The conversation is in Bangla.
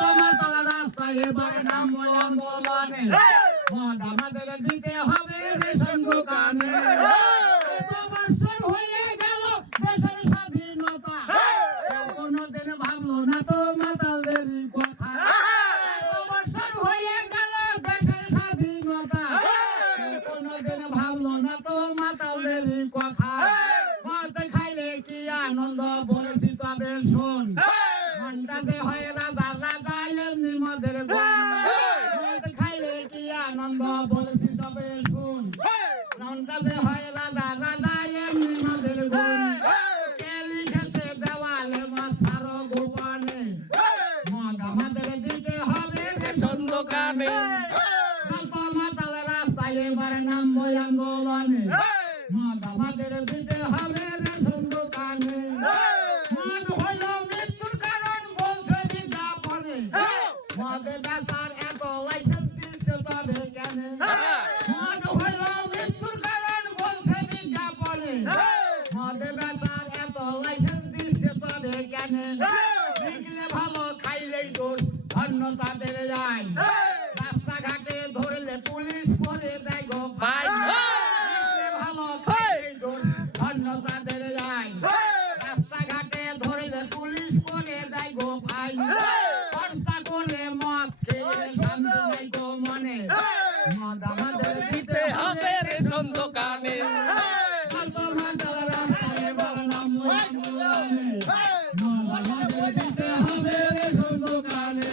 তোমার তালা রাস্তায় এবার নামবো আন্দোলনে মদ আমাদের দিতে হবে রেশন দোকানে বছর হয়ে গেল দেশের স্বাধীনতা কোনদিন ভাবলো না তো মাতালদের কথা বছর হয়ে গেল দেশের স্বাধীনতা কোনদিন ভাবলো না তো মাতালদের কথা মদ খাইলে কি আনন্দ বলেছি তবে শোন ঘন্টাতে হয় রাজা রাজা এমনি মদের গুণ মদ খাইলে কি আনন্দ বলেছি তবে শোন ঘন্টাতে হয় রাজা রাজা এমনি মদের গুণ কেলি খেতে দেওয়ালে মাথারো গোপানে মদ আমাদের দিতে হবে রেশন দোকানে মাতাল রাস্তায় এবার নামবো আন্দোলনে মদ আমাদের দিতে হবে রেশন দোকানে মদ হইল মৃত্যুর কারণ বলছে বিজ্ঞাপনে মদে বেচার এত লাইসেন্স দিতে তবে কেন মদ হইল মৃত্যুর কারণ বলছে বিজ্ঞাপনে মদে বেচার এত লাইসেন্স দিতে তবে কেন বিকলে ভালো খাইলেই দোষ ধন্য তাদের যায় রাস্তাঘাটে ধরলে পুলিশ করে দেয় গো ফাইন ভালো খাইলেই দোষ ধন্য তাদের যায় রাস্তাঘাটে ধরলে পুলিশ করে দেয় গো ফাইন খরচা করলে মদ খেয়ে শান্তি নেই গো মনে মদ আমাদের দিতে হবে রেশন দোকানে তোমার তালা রাস্তায় এবার নামবো আন্দোলনে মদ আমাদের দিতে হবে রেশন দোকানে